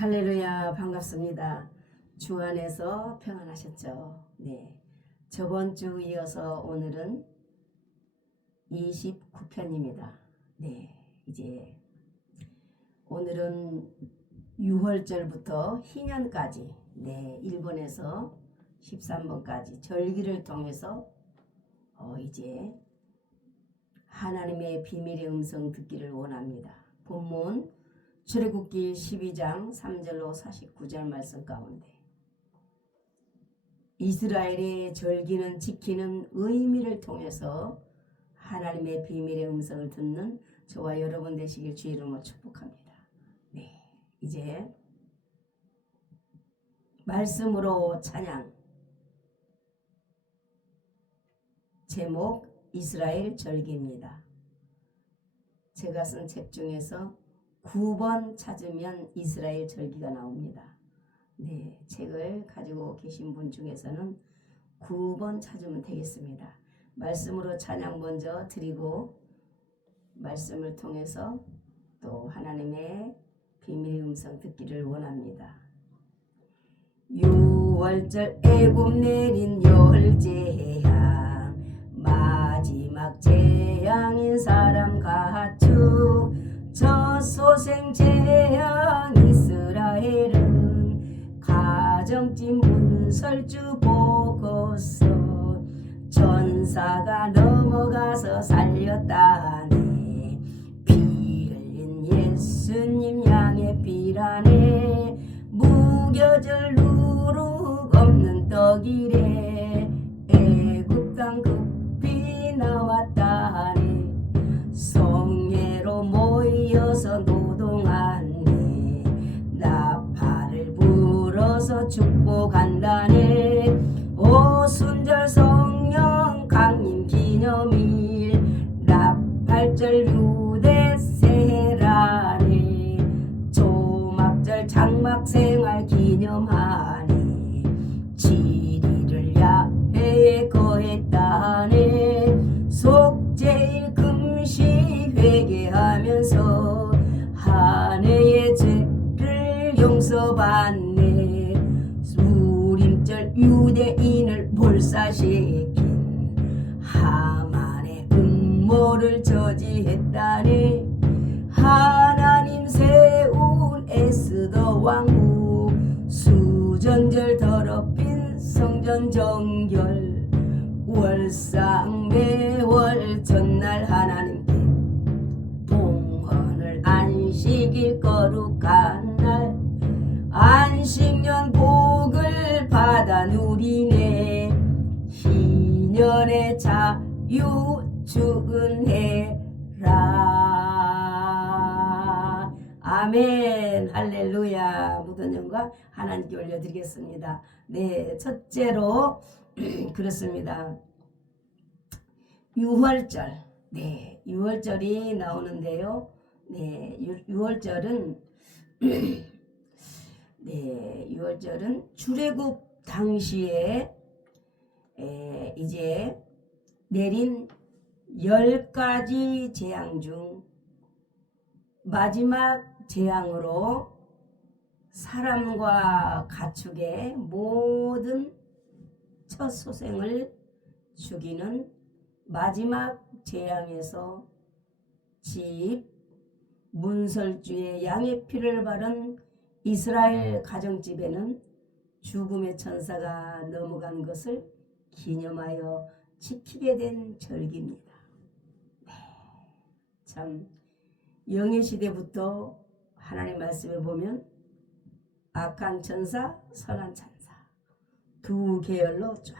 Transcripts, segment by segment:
할렐루야, 반갑습니다. 주 안에서 평안하셨죠? 네. 저번 주 이어서 오늘은 29편입니다. 네. 이제 오늘은 6월절부터 희년까지, 네. 1번에서 13번까지 절기를 통해서 이제 하나님의 비밀의 음성 듣기를 원합니다. 본문 출애굽기 12장 3절로 49절 말씀 가운데 이스라엘의 절기는 지키는 의미를 통해서 하나님의 비밀의 음성을 듣는 저와 여러분 되시길 주의 이름으로 축복합니다. 네, 이제 말씀으로 찬양. 제목 이스라엘 절기입니다. 제가 쓴 책 중에서 9번 찾으면 이스라엘 절기가 나옵니다. 네, 책을 가지고 계신 분 중에서는 9번 찾으면 되겠습니다. 말씀으로 찬양 먼저 드리고 말씀을 통해서 또 하나님의 비밀의 음성 듣기를 원합니다. 6월절 애굽 내린 열재야 마지막 재앙인 사람 가축 저 소생 재앙 이스라엘은 가정집 문설주 보고서 전사가 넘어가서 살렸다네 피 흘린 예수님 양의 피라네 무교절 누룩 없는 떡이래 애굽 땅 급히 나왔다네 성례로 모여서 노동하네 나팔을 불어서 축복한다네 오순절 성령 강림 기념일 나팔절 유대 세라네 조막절 장막 생활 기념하네 7일을 야외에 거했다네 속죄일 금시 회개하면서 한 해의 죄를 용서받네 우림절 유대인을 몰살시킨 하만의 음모를 저지했다네 하나님 세운 에스더 왕후 수전절 더럽힌 성전 정결 월상매월 전날 하나님께 봉헌을 안식일 거룩한 날 안식년 복을 받아 누리네 희년의 자유 주은혜라 아멘 할렐루야. 모든 영광 하나님께 올려드리겠습니다. 네, 첫째로 그렇습니다. 6월절, 네, 6월절이 나오는데요. 네, 6월절은 네, 6월절은 출애굽 당시에 이제 내린 10가지 재앙 중 마지막 재앙으로 사람과 가축의 모든 첫 소생을 죽이는 마지막 재앙에서 집 문설주에 양의 피를 바른 이스라엘 가정집에는 죽음의 천사가 넘어간 것을 기념하여 지키게 된 절기입니다. 네, 참 영의 시대부터 하나님 말씀에 보면 악한 천사, 선한 천사 두 계열로 쫙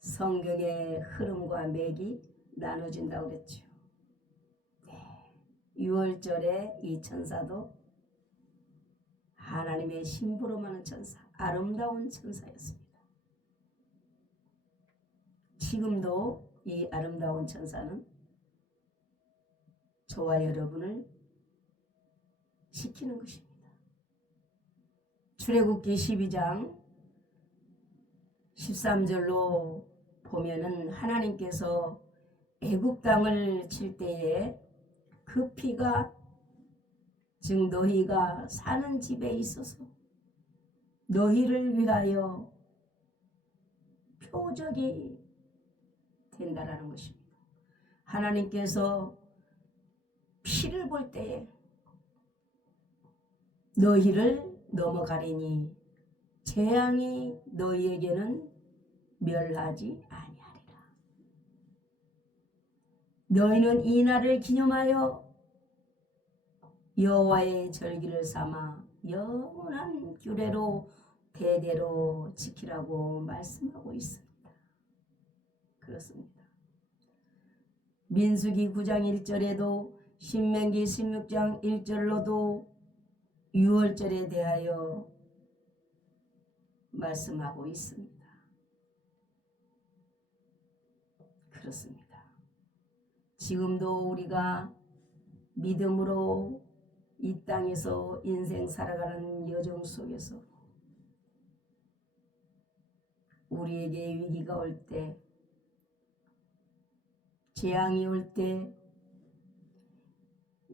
성경의 흐름과 맥이 나눠진다고 그랬죠. 네. 6월절에 이 천사도 하나님의 심부름하는 천사, 아름다운 천사였습니다. 지금도 이 아름다운 천사는 저와 여러분을 지키는 것입니다. 출애굽기 12장 13절로 보면은 하나님께서 애굽 땅을 칠 때에 그 피가 즉 너희가 사는 집에 있어서 너희를 위하여 표적이 된다라는 것입니다. 하나님께서 피를 볼 때에 너희를 넘어가리니 재앙이 너희에게는 멸하지 아니하리라. 너희는 이 날을 기념하여 여호와의 절기를 삼아 영원한 규례로 대대로 지키라고 말씀하고 있습니다. 그렇습니다. 민수기 9장 1절에도 신명기 16장 1절로도 유월절에 대하여 말씀하고 있습니다. 그렇습니다. 지금도 우리가 믿음으로 이 땅에서 인생 살아가는 여정 속에서 우리에게 위기가 올 때, 재앙이 올 때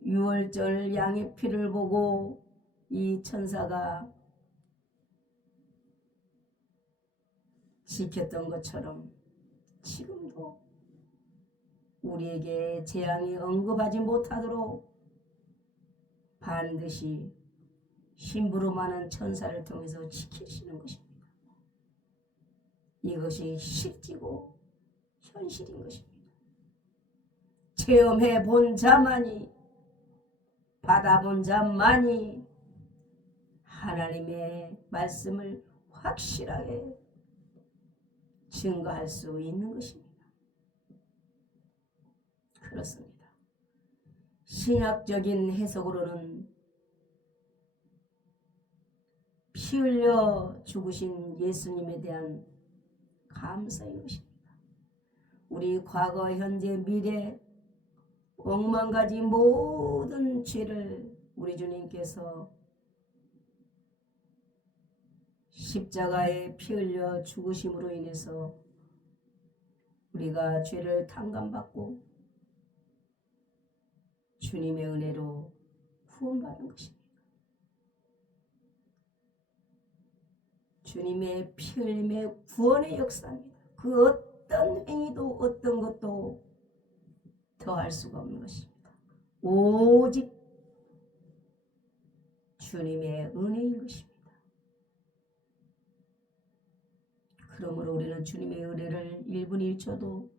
유월절 양의 피를 보고 이 천사가 지켰던 것처럼 지금도 우리에게 재앙이 언급하지 못하도록 반드시 심부름하는 천사를 통해서 지키시는 것입니다. 이것이 실지고 현실인 것입니다. 체험해 본 자만이, 받아본 자만이 하나님의 말씀을 확실하게 증거할 수 있는 것입니다. 그렇습니다. 신학적인 해석으로는 피 흘려 죽으신 예수님에 대한 감사인 것입니다. 우리 과거, 현재, 미래 억만 가지 모든 죄를 우리 주님께서 십자가에 피 흘려 죽으심으로 인해서 우리가 죄를 탕감받고 주님의 은혜로 구원받은 것입니다. 주님의 피 흘림의 구원의 역사입니다. 그 어떤 행위도 어떤 것도 더할 수가 없는 것입니다. 오직 주님의 은혜인 것입니다. 그러므로 우리는 주님의 은혜를 1분 1초도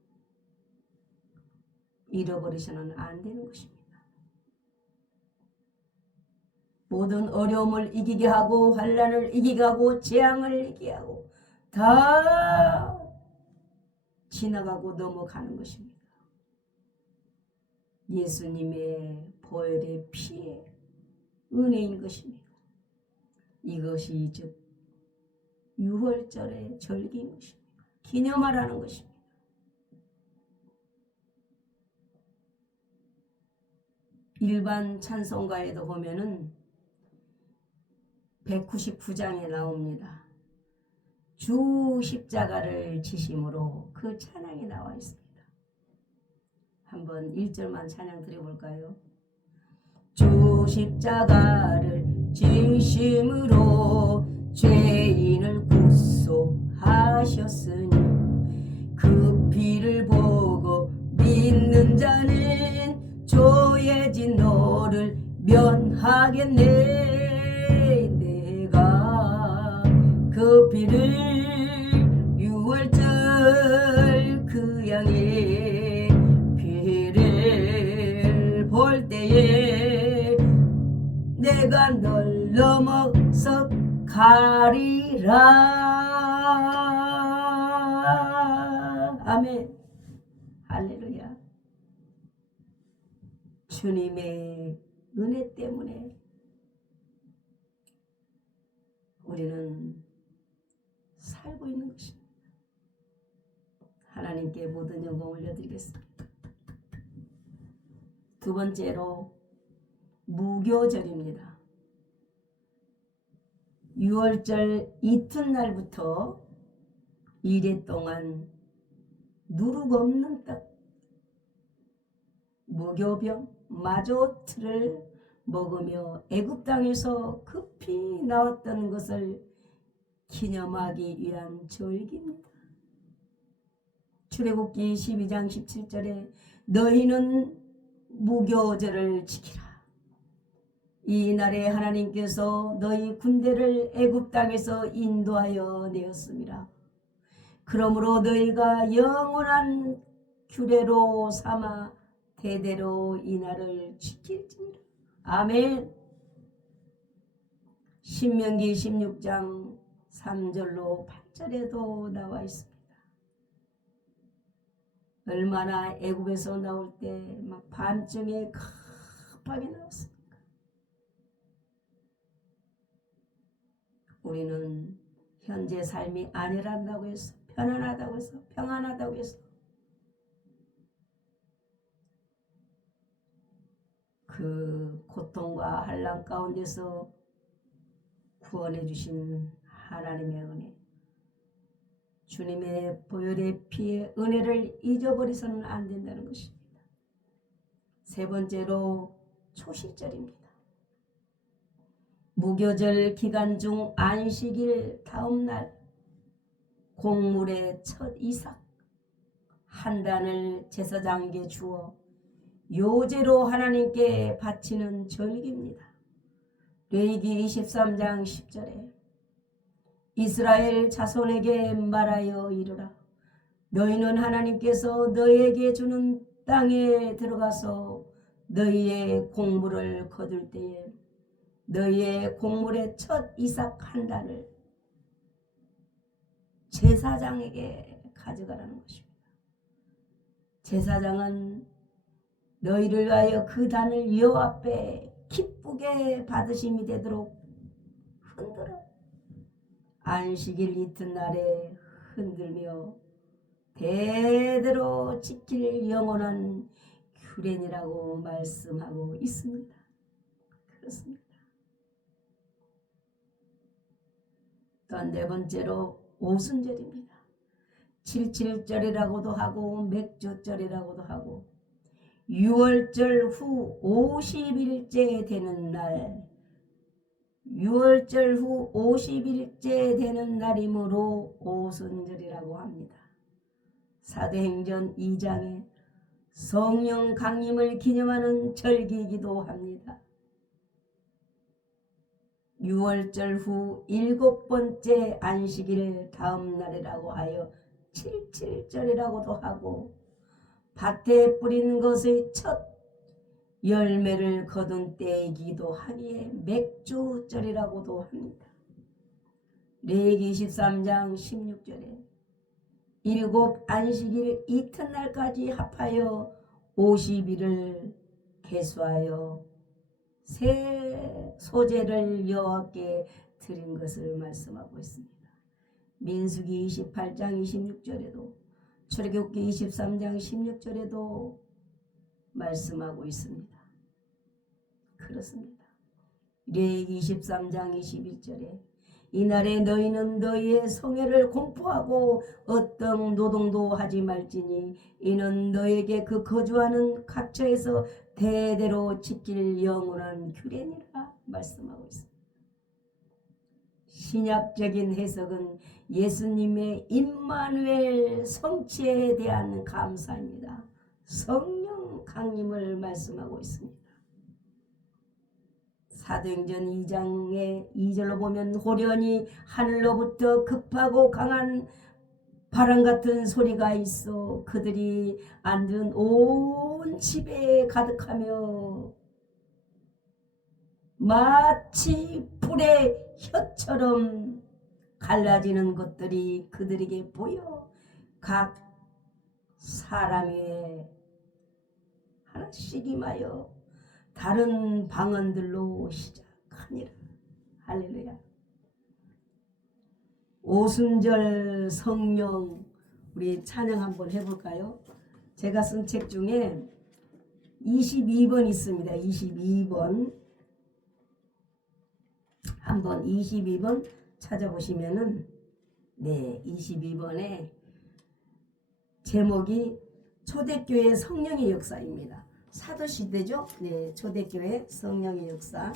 잃어버리서는 안 되는 것입니다. 모든 어려움을 이기게 하고 환난을 이기게 하고 재앙을 이기게 하고 다 지나가고 넘어가는 것입니다. 예수님의 보혈의 피의 은혜인 것입니다. 이것이 즉 유월절의 절기인 것입니다. 기념하라는 것입니다. 일반 찬송가에도 보면은 199장에 나옵니다. 주 십자가를 지심으로 그 찬양이 나와 있습니다. 한번 1절만 찬양 드려볼까요? 주 십자가를 지심으로 죄인을 구속하셨으니 그 피를 보고 믿는 자는 죄진 너를 면하겠네. 내가 그 피를 유월절 그 양의 피를 볼 때에 내가 널 넘어서 가리라. 아멘. 할렐루야. 주님의 은혜 때문에 우리는 살고 있는 것입니다. 하나님께 모든 영광 올려드리겠습니다. 두 번째로 무교절입니다. 6월절 이튿날부터 1일 동안 누룩 없는 떡, 무교병, 마조트를 먹으며 애굽 땅에서 급히 나왔던 것을 기념하기 위한 절기입니다. 출애굽기 12장 17절에 너희는 무교절을 지키라. 이 날에 하나님께서 너희 군대를 애굽 땅에서 인도하여 내었습니다. 그러므로 너희가 영원한 규례로 삼아 대대로 이 날을 지킬지니라. 아멘. 신명기 16장 3절로 8절에도 나와 있습니다. 얼마나 애굽에서 나올 때 막 밤중에 급하게 나왔습니까? 우리는 현재 삶이 안일한다고 해서, 편안하다고 해서, 평안하다고 해서 그 고통과 환난 가운데서 구원해 주신 하나님의 은혜, 주님의 보혈의 피의 은혜를 잊어버려서는 안 된다는 것입니다. 세 번째로 초실절입니다. 무교절 기간 중 안식일 다음 날 곡물의 첫 이삭 한 단을 제사장에게 주어 요제로 하나님께 바치는 절기입니다. 레위기 23장 10절에 이스라엘 자손에게 말하여 이르라. 너희는 하나님께서 너희에게 주는 땅에 들어가서 너희의 곡물을 거둘 때에 너희의 곡물의 첫 이삭 한 단을 제사장에게 가져가라는 것입니다. 제사장은 너희를 위하여 그 단을 여호와 앞에 기쁘게 받으심이 되도록 흔들어 안식일 이튿날에 흔들며 대대로 지킬 영원한 규례니라고 말씀하고 있습니다. 그렇습니다. 또 네 번째로 오순절입니다. 칠칠절이라고도 하고 맥주절이라고도 하고 6월절 후 50일째 되는 날 6월절 후 50일째 되는 날이므로 오순절이라고 합니다. 사도행전 2장에 성령 강림을 기념하는 절기이기도 합니다. 6월절 후 7번째 안식일 다음 날이라고 하여 칠칠절이라고도 하고 밭에 뿌린 것의 첫 열매를 거둔 때이기도 하기에 맥주절이라고도 합니다. 레위기 23장 16절에 7 안식일 이튿날까지 합하여 50일을 계수하여 새 소재를 여호와께 드린 것을 말씀하고 있습니다. 민수기 28장 26절에도 출애굽기 23장 16절에도 말씀하고 있습니다. 그렇습니다. 레위기 23장 21절에 이날에 너희는 너희의 성회를 공포하고 어떤 노동도 하지 말지니 이는 너에게 그 거주하는 각처에서 대대로 지킬 영원한 규례니라 말씀하고 있습니다. 신약적인 해석은 예수님의 임마누엘 성취에 대한 감사입니다. 성령 강림을 말씀하고 있습니다. 사도행전 2장의 2절로 보면 호련히 하늘로부터 급하고 강한 바람 같은 소리가 있어 그들이 앉은 온 집에 가득하며 마치 불의 혀처럼 갈라지는 것들이 그들에게 보여 각 사람 위에 하나씩 임하여 다른 방언들로 시작하니라. 할렐루야. 오순절 성령 우리 찬양 한번 해볼까요? 제가 쓴 책 중에 22번 있습니다. 22번 한번 22번 찾아보시면은 22번에 제목이 초대교회 성령의 역사입니다. 사도시대죠. 네, 초대교회 성령의 역사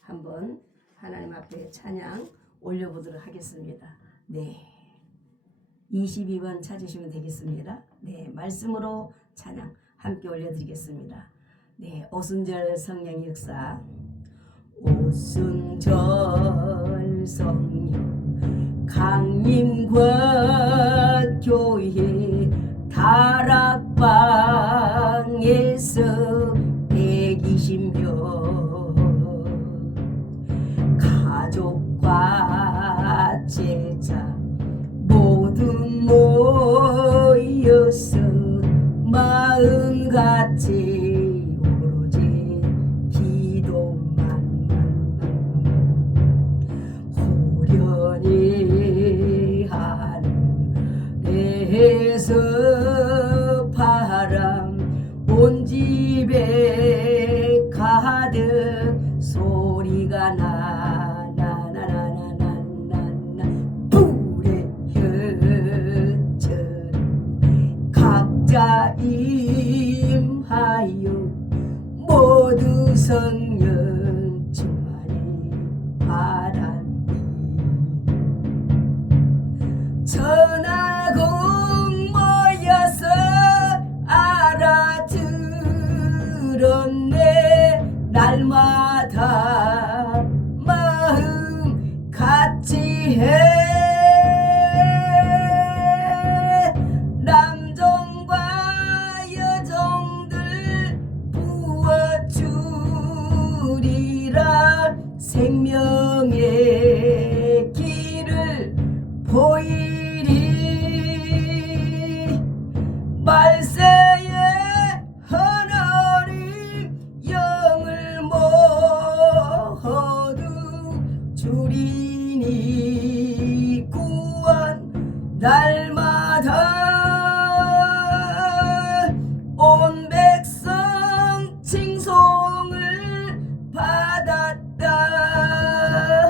한번 하나님 앞에 찬양 올려보도록 하겠습니다. 네, 22번 찾으시면 되겠습니다. 네, 말씀으로 찬양 함께 올려드리겠습니다. 네, 오순절 성령의 역사. 오순절 성령 강림과 교회 다락방에서 120명 가족과 제자 모두 모여서 마음같이 오로지 기도만 호련히 하늘에서 바람 온 집에 가득 소리가 나나나나나나나 불의 혀처럼 각자 임하여 모두 성령 충만히 바란다. 전하공 모여서 알아들었네. 날마다 마음 같이 해. 남종과 여종들 부어주리라. 생명의 길을 보이리. 말세에 하나님 영을 모두 주리니 구원 날마다 온 백성 칭송을 받았다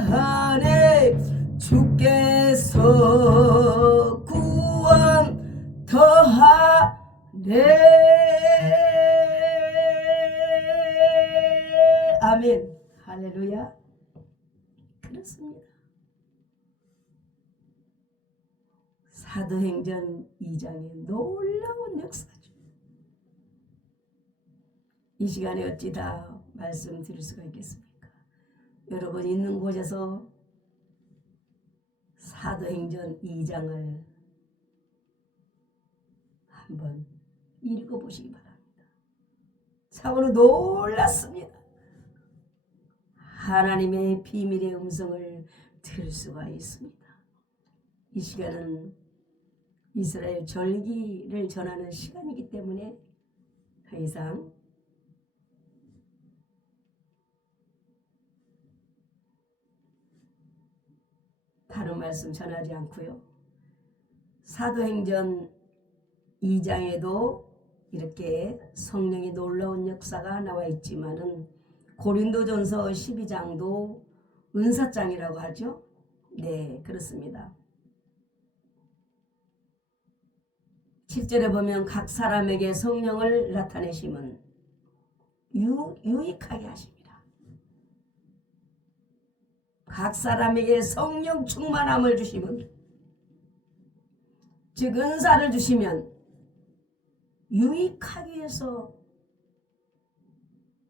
하네. 주께서 구원 더하네. 아멘. 할렐루야. 그렇습니다. 사도행전 2장의 놀라운 역사죠. 이 시간에 어찌 다 말씀드릴 수가 있겠습니까? 여러분 있는 곳에서 사도행전 2장을 한번 읽어보시기 바랍니다. 참으로 놀랐습니다. 하나님의 비밀의 음성을 들을 수가 있습니다. 이 시간은 이스라엘 절기를 전하는 시간이기 때문에 더 이상 다른 말씀 전하지 않고요. 사도행전 2장에도 이렇게 성령의 놀라운 역사가 나와 있지만은 고린도전서 12장도 은사장이라고 하죠. 네, 그렇습니다. 7절에 보면 각 사람에게 성령을 나타내심은 유익하게 하십니다. 각 사람에게 성령 충만함을 주시면, 즉 은사를 주시면 유익하기 위해서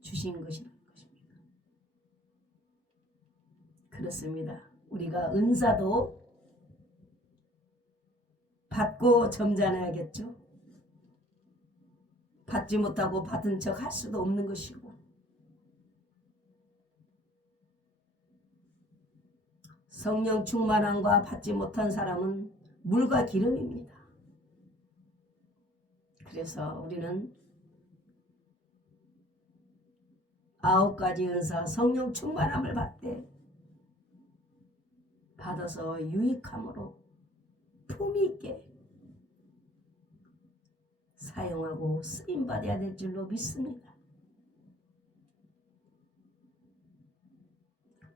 주신 것입니다. 그렇습니다. 우리가 은사도 받고 점잖아야겠죠. 받지 못하고 받은 척 할 수도 없는 것이고, 성령 충만함과 받지 못한 사람은 물과 기름입니다. 그래서 우리는 9가지 은사 성령 충만함을 받아서 유익함으로 품위 있게 사용하고 쓰임받아야 될 줄로 믿습니다.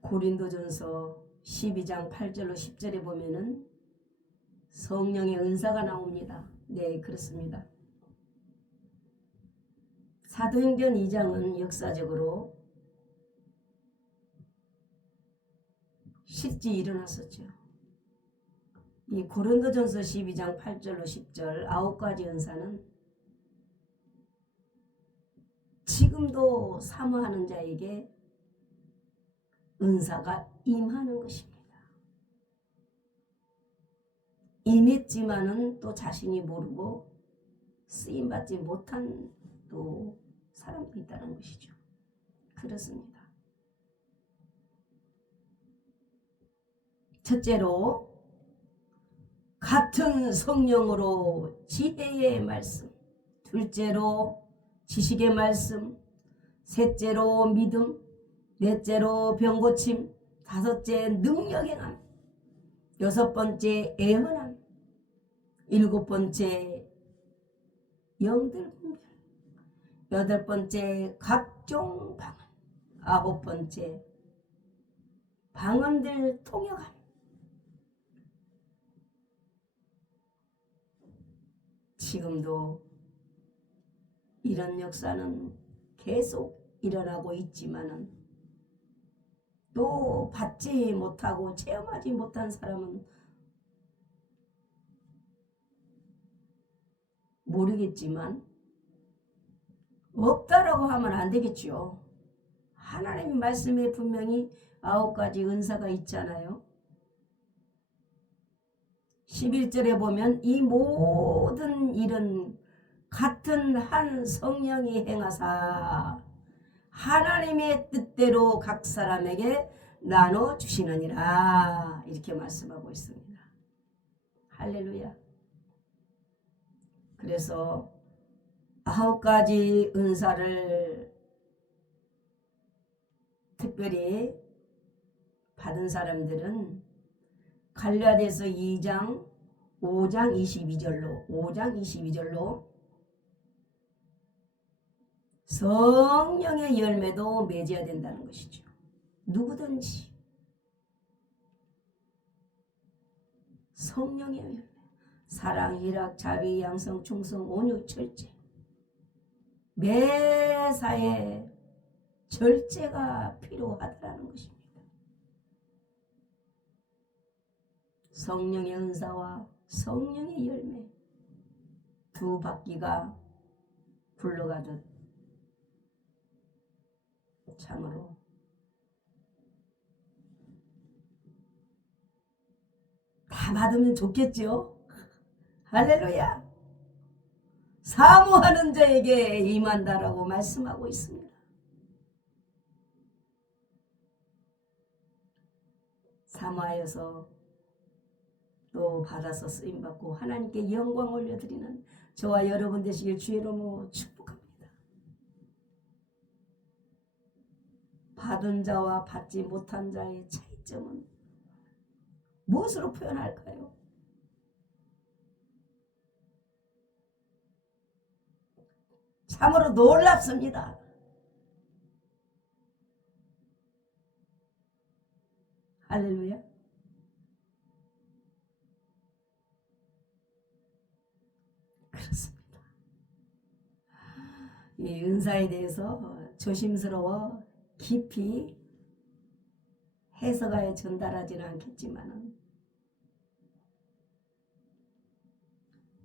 고린도전서 12장 8절로 10절에 보면은 성령의 은사가 나옵니다. 네, 그렇습니다. 사도행전 2장은 역사적으로 실제 일어났었죠. 이 고린도전서 12장 8절로 10절 9가지 은사는 지금도 사모하는 자에게 은사가 임하는 것입니다. 임했지만은 또 자신이 모르고 쓰임받지 못한 또 사람도 있다는 것이죠. 그렇습니다. 첫째로 같은 성령으로 지혜의 말씀, 둘째로 지식의 말씀, 셋째로 믿음, 넷째로 병고침, 다섯째 능력 행함, 여섯 번째 애언함, 일곱 번째 영들 분별, 여덟 번째 각종 방언, 아홉 번째 방언들 통역함. 지금도 이런 역사는 계속 일어나고 있지만은 또 받지 못하고 체험하지 못한 사람은 모르겠지만 없다라고 하면 안 되겠죠. 하나님 말씀에 분명히 9가지 은사가 있잖아요. 11절에 보면 이 모든 일은 같은 한 성령이 행하사 하나님의 뜻대로 각 사람에게 나눠주시느니라 이렇게 말씀하고 있습니다. 할렐루야. 그래서 9가지 은사를 특별히 받은 사람들은 갈라디아서 2장 5장 22절로 성령의 열매도 맺어야 된다는 것이죠. 누구든지 성령의 열매, 사랑, 희락, 자비, 양성, 충성, 온유, 절제, 매사에 절제가 필요하다는 것입니다. 성령의 은사와 성령의 열매 두 바퀴가 굴러가듯 참으로 다 받으면 좋겠죠. 할렐루야. 사모하는 자에게 임한다라고 말씀하고 있습니다. 사모하여서 또 받아서 쓰임받고 하나님께 영광 올려드리는 저와 여러분 되시길 주의 이름으로 축복합니다. 받은 자와 받지 못한 자의 차이점은 무엇으로 표현할까요? 참으로 놀랍습니다. 할렐루야. 그렇습니다. 이 은사에 대해서 조심스러워 깊이 해석하여 전달하지는 않겠지만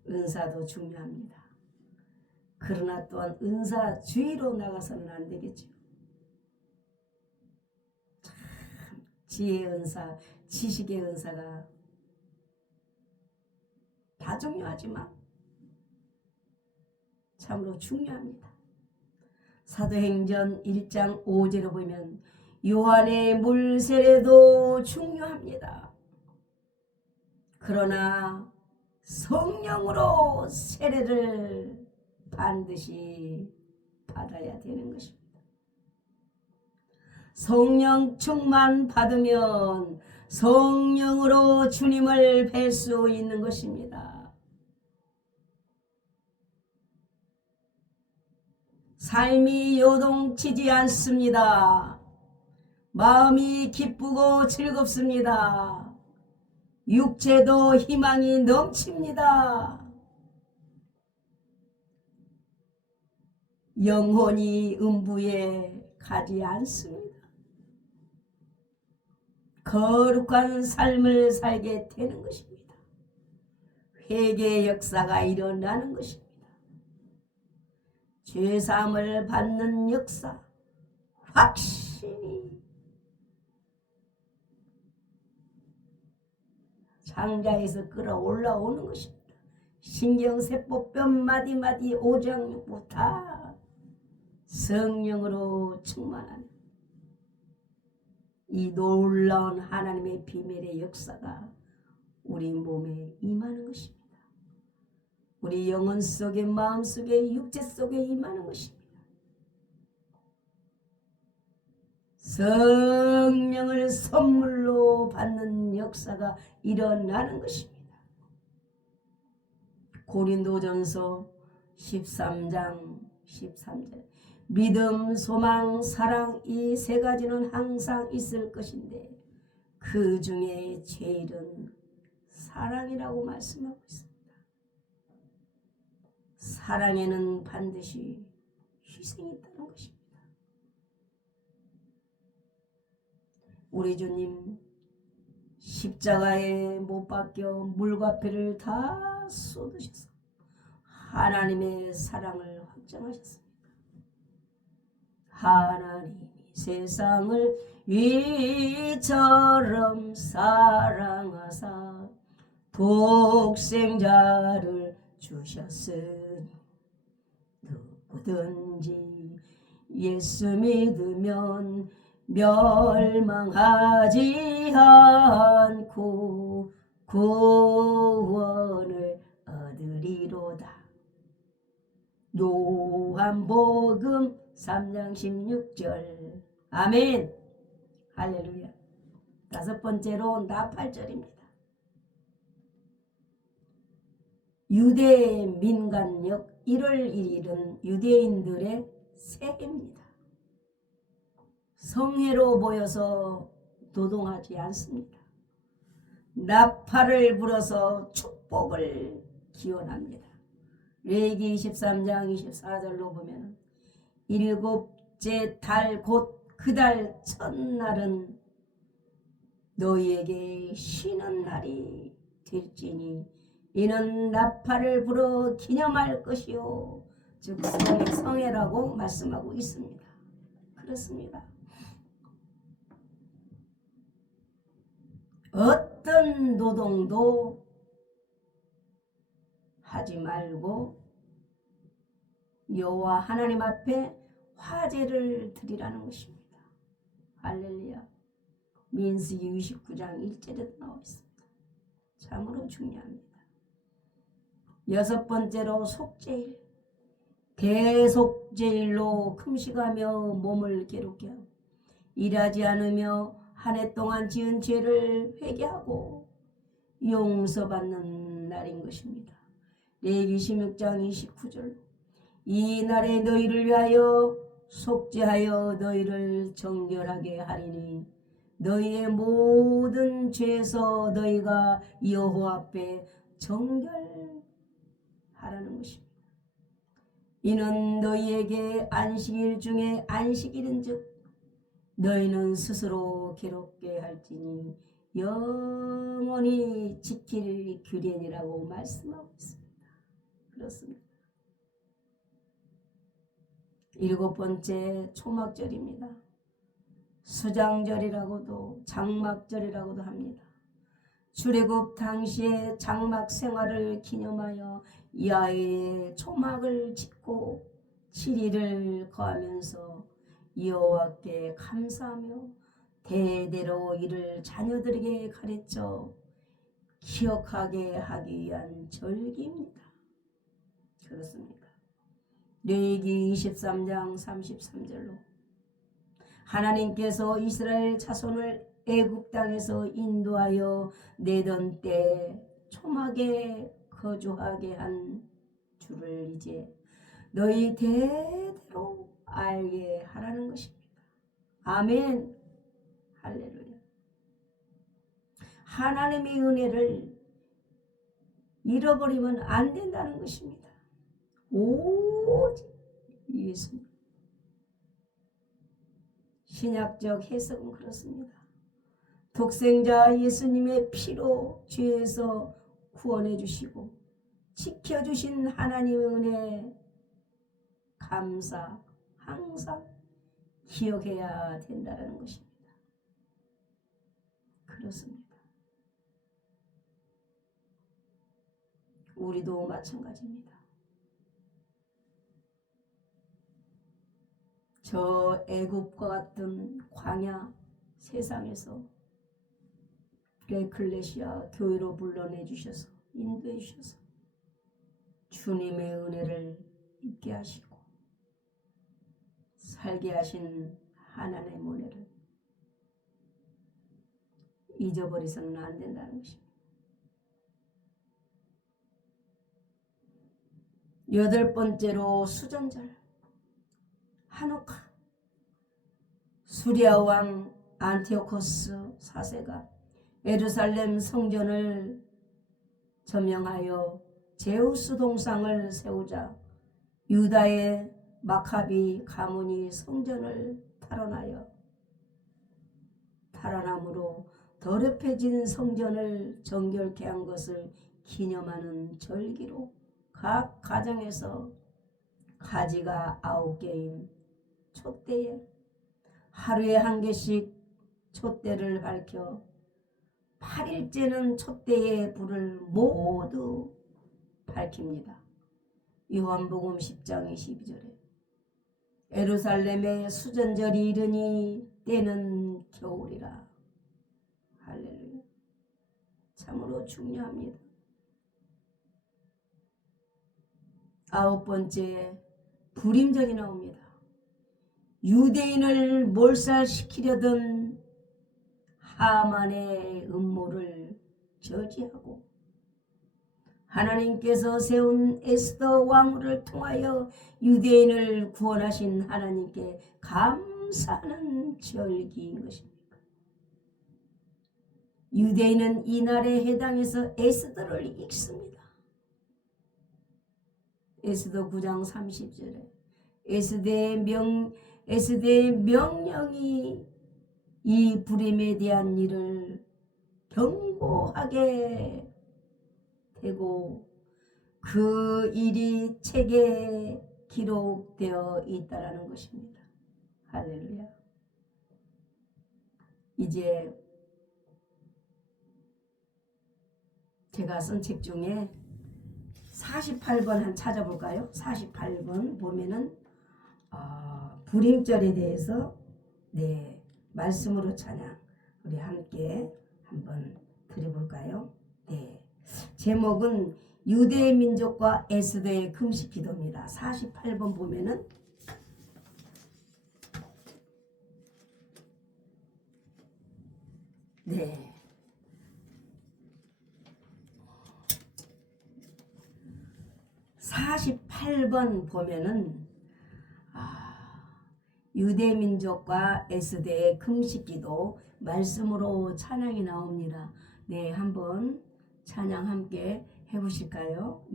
은사도 중요합니다. 그러나 또한 은사주의로 나가서는 안 되겠죠. 참 지혜의 은사, 지식의 은사가 다 중요하지만 참으로 중요합니다. 사도행전 1장 5절을 보면 요한의 물 세례도 중요합니다. 그러나 성령으로 세례를 반드시 받아야 되는 것입니다. 성령 충만 받으면 성령으로 주님을 뵐 수 있는 것입니다. 삶이 요동치지 않습니다. 마음이 기쁘고 즐겁습니다. 육체도 희망이 넘칩니다. 영혼이 음부에 가지 않습니다. 거룩한 삶을 살게 되는 것입니다. 회개의 역사가 일어나는 것입니다. 죄사함을 받는 역사, 확실히 장자에서 끌어올라오는 것입니다. 신경세포 뼈 마디마디 오장육부 다 성령으로 충만하는 이 놀라운 하나님의 비밀의 역사가 우리 몸에 임하는 것입니다. 우리 영혼 속에, 마음 속에, 육체 속에 임하는 것입니다. 성령을 선물로 받는 역사가 일어나는 것입니다. 고린도전서 13장 13절 믿음, 소망, 사랑 이 세 가지는 항상 있을 것인데 그 중에 제일은 사랑이라고 말씀하고 있습니다. 사랑에는 반드시 희생이 있다는 것입니다. 우리 주님 십자가에 못 박혀 물과 피를 다 쏟으셔서 하나님의 사랑을 확정하셨습니다. 하나님이 세상을 이처럼 사랑하사 독생자를 주셨으니 누구든지 예수 믿으면 멸망하지 않고 구원을 얻으리로다. 요한복음 3장 16절. 아멘. 할렐루야. 다섯 번째로 나팔절입니다. 유대 민간역 1월 1일은 유대인들의 새해입니다. 성해로 보여서 노동하지 않습니다. 나팔을 불어서 축복을 기원합니다. 레위기 23장 24절로 보면 일곱째 달 곧 그 달 첫날은 너희에게 쉬는 날이 될지니 이는 나팔을 불어 기념할 것이요 즉 성해라고 말씀하고 있습니다. 그렇습니다. 어떤 노동도 하지 말고 여호와 하나님 앞에 화제를 드리라는 것입니다. 할렐루야. 민수기 29장 1절에도 나와 있습니다. 참으로 중요합니다. 여섯 번째로 속죄일. 대속죄일로 금식하며 몸을 괴롭게 하고 일하지 않으며 한 해 동안 지은 죄를 회개하고 용서받는 날인 것입니다. 레위기 16장 29절 이 날에 너희를 위하여 속죄하여 너희를 정결하게 하리니 너희의 모든 죄에서 너희가 여호와 앞에 정결하라는 것입니다. 이는 너희에게 안식일 중에 안식일인즉 너희는 스스로 괴롭게 할지니 영원히 지킬 규례니라고 말씀하고 있습니다. 그렇습니다. 일곱 번째 초막절입니다. 수장절이라고도 장막절이라고도 합니다. 출애굽 당시에 장막 생활을 기념하여 야외에 초막을 짓고 7일을 거하면서 여호와께 감사하며 대대로 이를 자녀들에게 가르쳐 기억하게 하기 위한 절기입니다. 그렇습니다. 레위기 23장 33절로 하나님께서 이스라엘 자손을 애굽 땅에서 인도하여 내던 때 초막에 거주하게 한 줄을 이제 너희 대대로 알게 하라는 것입니다. 아멘. 할렐루야. 하나님의 은혜를 잃어버리면 안 된다는 것입니다. 오직 예수님. 신약적 해석은 그렇습니다. 독생자 예수님의 피로 죄에서 구원해 주시고 지켜주신 하나님의 은혜 감사 항상 기억해야 된다는 것입니다. 그렇습니다. 우리도 마찬가지입니다. 저 애굽과 같은 광야 세상에서 레클레시아 교회로 불러내 주셔서 인도해 주셔서 주님의 은혜를 입게 하시고 살게 하신 하나님의 은혜를 잊어버려서는 안 된다는 것입니다. 8번째로 수전절 하누카. 수리아 왕 안티오코스 4세가 예루살렘 성전을 점령하여 제우스 동상을 세우자 유다의 마카비 가문이 성전을 탈환함으로 더럽혀진 성전을 정결케 한 것을 기념하는 절기로 각 가정에서 가지가 9개인 촛대에 하루에 한 개씩 촛대를 밝혀 8일째는 촛대의 불을 모두 밝힙니다. 요한복음 10장 22절에 예루살렘의 수전절이 이르니 때는 겨울이라. 할렐루야. 참으로 중요합니다. 9번째 불임절이 나옵니다. 유대인을 몰살시키려던 하만의 음모를 저지하고 하나님께서 세운 에스더 왕후를 통하여 유대인을 구원하신 하나님께 감사하는 절기인 것입니다. 유대인은 이날에 해당해서 에스더를 읽습니다. 에스더 9장 30절에 에스더의 명령이 이 불임에 대한 일을 경고하게 되고 그 일이 책에 기록되어 있다라는 것입니다. 할렐루야. 이제 제가 쓴 책 중에 48번 한 찾아볼까요? 48번 보면은 불임절에 대해서 말씀으로 찬양 우리 함께 한번 드려볼까요? 제목은 유대 민족과 에스더의 금식 기도입니다. 48번 보면은 48번 보면은 유대민족과 에스더의 금식기도 말씀으로 찬양이 나옵니다. 한번 찬양 함께 해보실까요?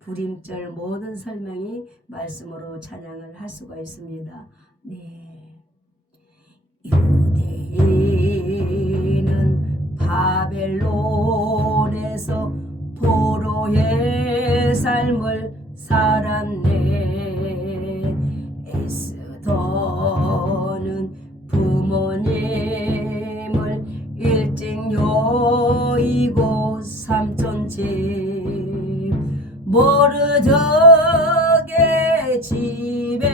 불임절 모든 설명이 말씀으로 찬양을 할 수가 있습니다. 유대인은 바벨론에서 포로의 삶을 살았네. 에스더는 부모님을 일찍 여의고 삼촌집 모르적의 집에서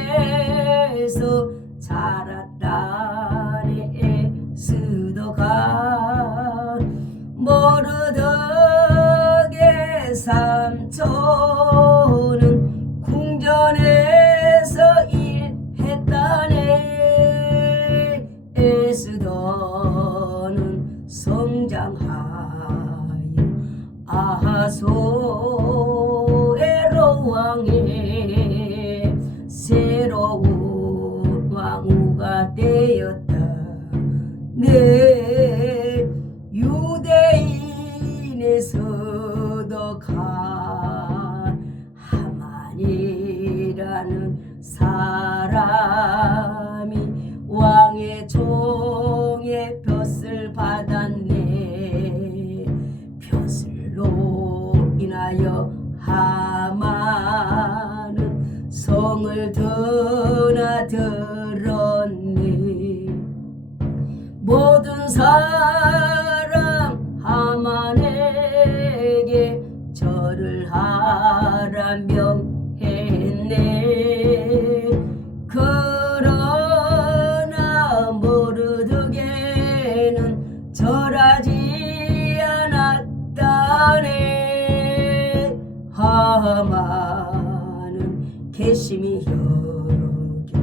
자랐다네. 에스더가 모르덕의 삼촌은 궁전에서 일했다네. 에스더는 성장하여 아하수에로 왕의 새로운 왕후가 되었다. 유대인에서도 하만이라는 사람이 왕의 종의 벼슬 받았네. 벼슬로 인하여 하만은 성을 드나들었네. 모든 사람 하만에게 절을 하라 명했네. 그러나 모르드게는 절하지 않았다네. 하만은 괘씸히 여겨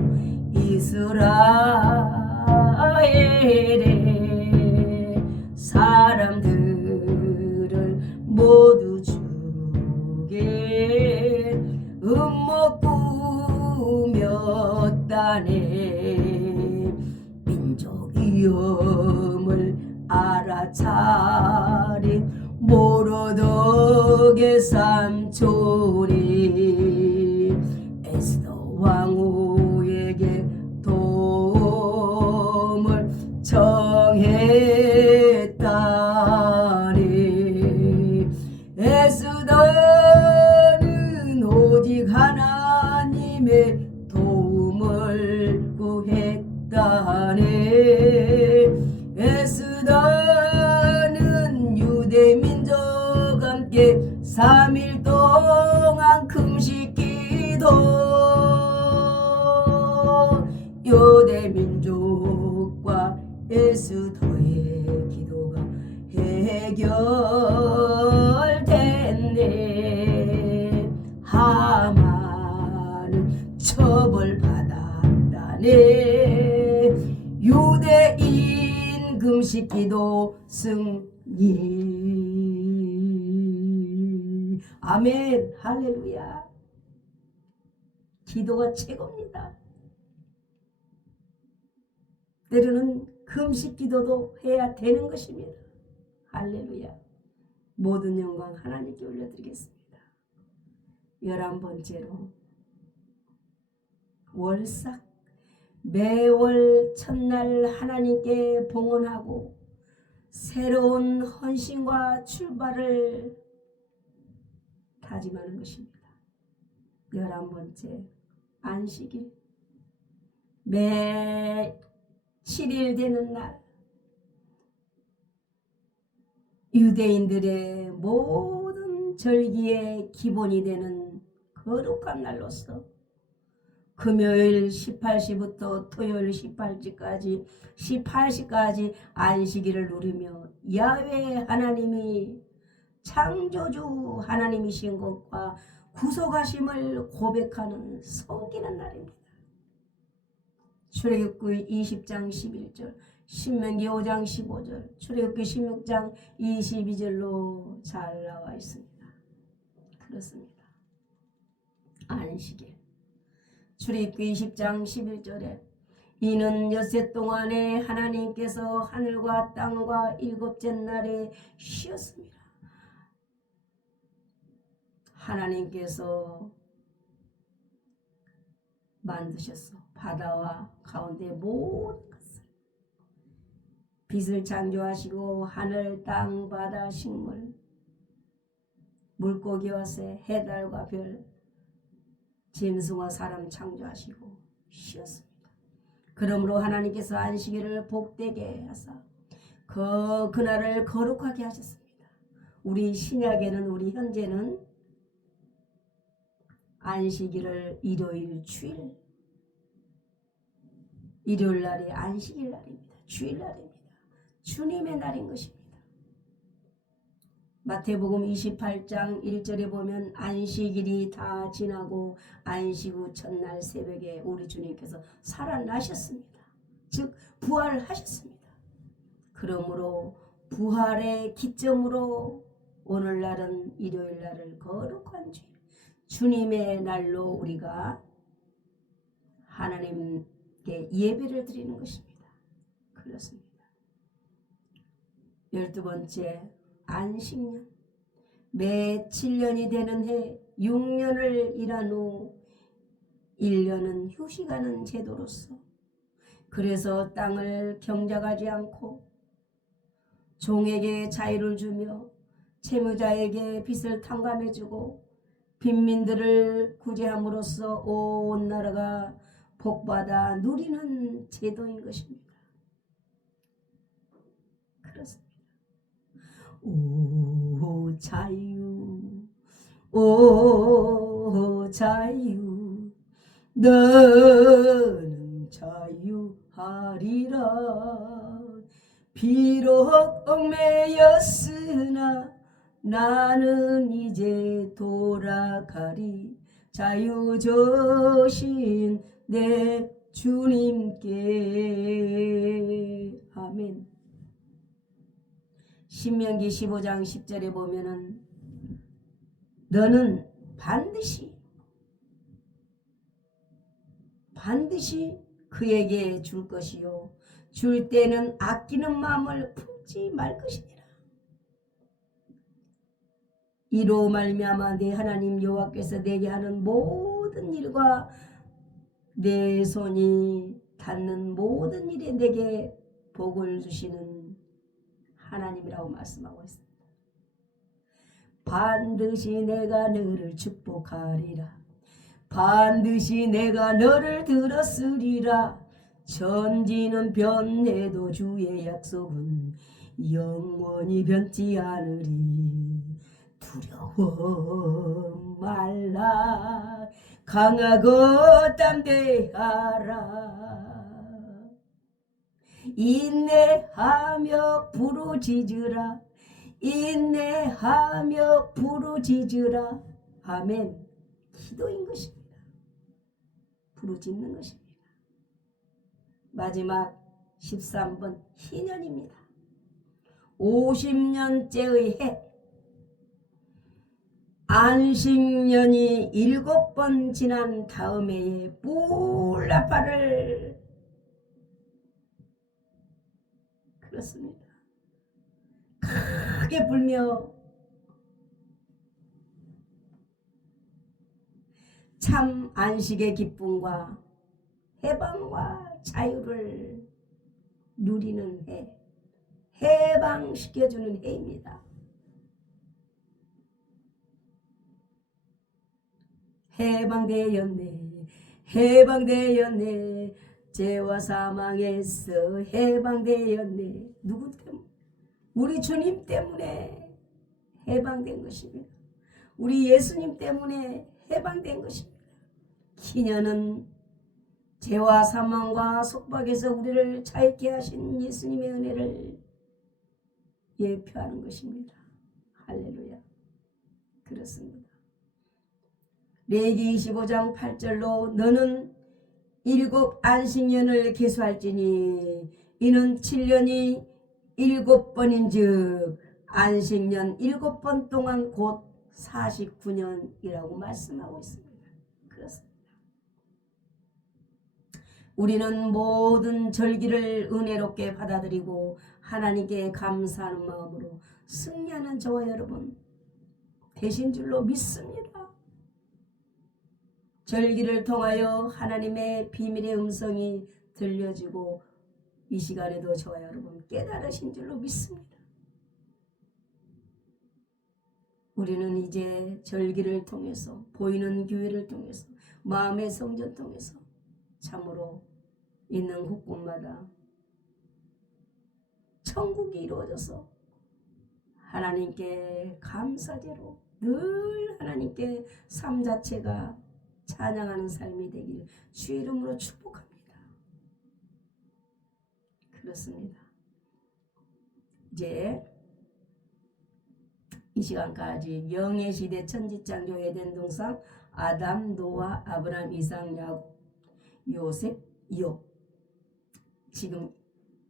이스라엘의 사람들을 모두 죽게 음모 꾸몄다네. 민족 위험을 알아차린 모로독의 삼촌이 에스더 왕후에게 도움을 청했다니. 에스더는 오직 하나님의 도움을 구했다네. 에스더는 유대 민족과 함께 3일 동안 금식기도 유대 민족과 에스더의 기도가 해결됐네. 하만은 처벌받았다네. 유대인 금식기도 승리. 아멘. 할렐루야. 기도가 최고입니다. 때로는 금식기도도 해야 되는 것입니다. 할렐루야. 모든 영광 하나님께 올려드리겠습니다. 11번째로 월삭. 매월 첫날 하나님께 봉헌하고 새로운 헌신과 출발을 다짐하는 것입니다. 11번째 안식일. 매 7일 되는 날 유대인들의 모든 절기의 기본이 되는 거룩한 날로서 금요일 18시부터 토요일 18시까지 안식일을 누리며 야훼 하나님이 창조주 하나님이신 것과 구속하심을 고백하는 섬기는 날입니다. 출애굽기 20장 11절, 신명기 5장 15절, 출애굽기 16장 22절로 잘 나와 있습니다. 그렇습니다. 안식일. 출애굽기 20장 11절에 이는 엿새 동안에 하나님께서 하늘과 땅과 7째 날에 쉬었습니다. 하나님께서 만드셨어. 바다와 가운데 모든 것을. 빛을 창조하시고 하늘, 땅, 바다, 식물, 물고기와 새, 해달과 별, 짐승과 사람 창조하시고 쉬었습니다. 그러므로 하나님께서 안식일을 복되게 하사 그날을 거룩하게 하셨습니다. 우리 신약에는, 우리 현재는 안식일을 일요일, 주일, 일요일 날이 안식일 날입니다. 주일 날입니다. 주님의 날인 것입니다. 마태복음 28장 1절에 보면 안식일이 다 지나고 안식 후 첫날 새벽에 우리 주님께서 살아나셨습니다. 즉 부활하셨습니다. 그러므로 부활의 기점으로 오늘날은 일요일 날을 거룩한 주일, 주님의 날로 우리가 하나님께 예배를 드리는 것입니다. 그렇습니다. 12번째 안식년. 매 7년이 되는 해 6년을 일한 후 1년은 휴식하는 제도로서 그래서 땅을 경작하지 않고 종에게 자유를 주며 채무자에게 빚을 탕감해주고 빈민들을 구제함으로써 온 나라가 복받아 누리는 제도인 것입니다. 그렇습니다. 오 자유 오 자유 너는 자유하리라. 비록 얽매였으나 나는 이제 돌아가리. 자유 주신 내 주님께. 아멘. 신명기 15장 10절에 보면은 너는 반드시 그에게 줄 것이요 줄 때는 아끼는 마음을 품지 말 것이니라. 이로 말미암아 내 하나님 여호와께서 내게 하는 모든 일과 내 손이 닿는 모든 일에 내게 복을 주시는 하나님이라고 말씀하고 있습니다. 반드시 내가 너를 축복하리라. 반드시 내가 너를 들었으리라. 천지는 변해도 주의 약속은 영원히 변치 않으리. 두려워 말라. 강하고 담대하라. 인내하며 부르짖으라. 인내하며 부르짖으라. 아멘. 기도인 것입니다. 부르짖는 것입니다. 마지막 13번 희년입니다. 50년째의 해 안식년이 7번 지난 다음 해에 뿔나파를 그렇습니다. 크게 불며 참 안식의 기쁨과 해방과 자유를 누리는 해, 해방시켜주는 해입니다. 해방되었네, 해방되었네, 죄와 사망에서 해방되었네. 누구 때문에? 우리 주님 때문에 해방된 것입니다. 우리 예수님 때문에 해방된 것입니다. 기년은 죄와 사망과 속박에서 우리를 자유케 하신 예수님의 은혜를 예표하는 것입니다. 할렐루야. 그렇습니다. 레위기 25장 8절로 너는 7 안식년을 계수할지니 이는 7년이 7번인즉 안식년 7번 동안 곧 49년이라고 말씀하고 있습니다. 그렇습니다. 우리는 모든 절기를 은혜롭게 받아들이고 하나님께 감사하는 마음으로 승리하는 저와 여러분 되신 줄로 믿습니다. 절기를 통하여 하나님의 비밀의 음성이 들려지고 이 시간에도 저와 여러분 깨달으신 줄로 믿습니다. 우리는 이제 절기를 통해서 보이는 교회를 통해서 마음의 성전 통해서 참으로 있는 곳곳마다 천국이 이루어져서 하나님께 감사제로 늘 하나님께 삶 자체가 찬양하는 삶이 되기를 주의 이름으로 축복합니다. 그렇습니다. 이제 이 시간까지 영의 시대 천지창조 에덴 동산 아담, 노아, 아브람, 이삭, 야곱, 요셉, 욥, 지금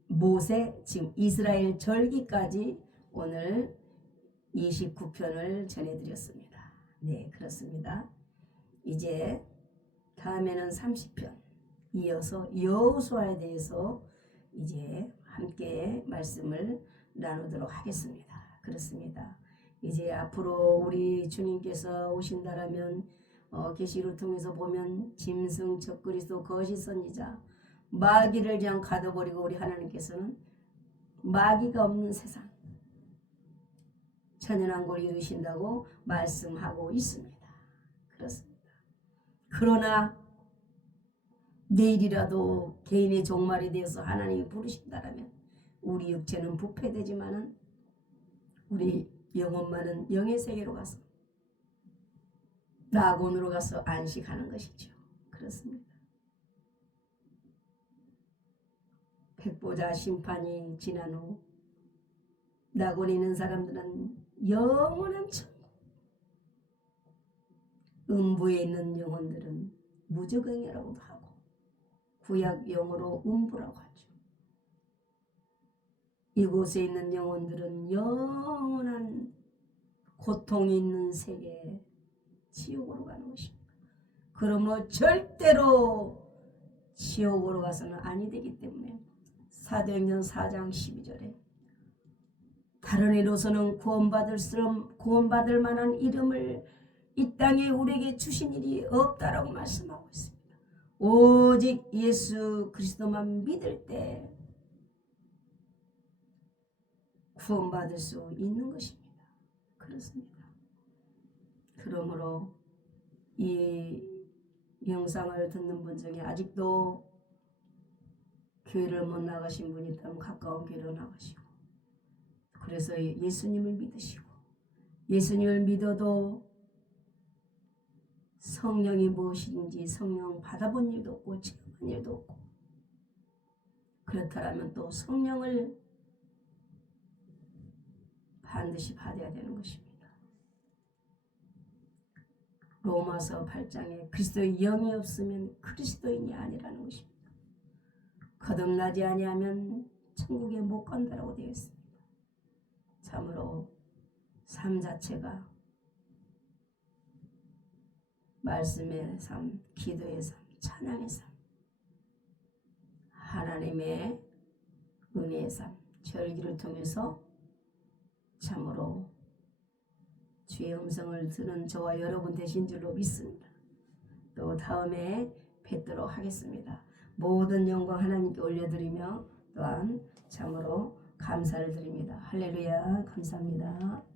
모세, 지금 이스라엘 절기까지 오늘 29편을 전해드렸습니다. 네, 그렇습니다. 이제 다음에는 30편 이어서 여호수아에 대해서 이제 함께 말씀을 나누도록 하겠습니다. 그렇습니다. 이제 앞으로 우리 주님께서 오신다라면 계시를 통해서 보면 짐승 적그리스도 거짓 선지자 마귀를 그냥 가둬버리고 우리 하나님께서는 마귀가 없는 세상 천연왕국을 이루신다고 말씀하고 있습니다. 그렇습니다. 그러나 내일이라도 개인의 종말이 되어서 하나님이 부르신다라면 우리 육체는 부패되지만은 우리 영혼만은 영의 세계로 가서 낙원으로 가서 안식하는 것이죠. 그렇습니다. 백보자 심판이 지난 후 낙원에 있는 사람들은 영원한 천국, 음부에 있는 영혼들은 무저갱이라고도 하고 구약 용어로 음부라고 하죠. 이곳에 있는 영혼들은 영원한 고통이 있는 세계 지옥으로 가는 것입니다. 그러므로 절대로 지옥으로 가서는 아니 되기 때문에 사도행전 4장 12절에 다른 이로서는 구원받을 만한 이름을 이 땅에 우리에게 주신 일이 없다라고 말씀하고 있습니다. 오직 예수 그리스도만 믿을 때 구원받을 수 있는 것입니다. 그렇습니다. 그러므로 이 영상을 듣는 분 중에 아직도 교회를 못 나가신 분이 있다면 가까운 교회로 나가시고, 그래서 예수님을 믿으시고, 예수님을 믿어도 성령이 무엇인지 성령 받아본 일도 없고 체험한 일도 없고, 그렇다면 또 성령을 반드시 받아야 되는 것입니다. 로마서 8장에 그리스도의 영이 없으면 그리스도인이 아니라는 것입니다. 거듭나지 아니하면 천국에 못 간다라고 되어 있습니다. 참으로 삶 자체가 말씀의 삶, 기도의 삶, 찬양의 삶, 하나님의 은혜의 삶, 절기를 통해서 참으로 주의 음성을 들은 저와 여러분 되신 줄로 믿습니다. 또 다음에 뵙도록 하겠습니다. 모든 영광 하나님께 올려드리며 또한 참으로 감사를 드립니다. 할렐루야, 감사합니다.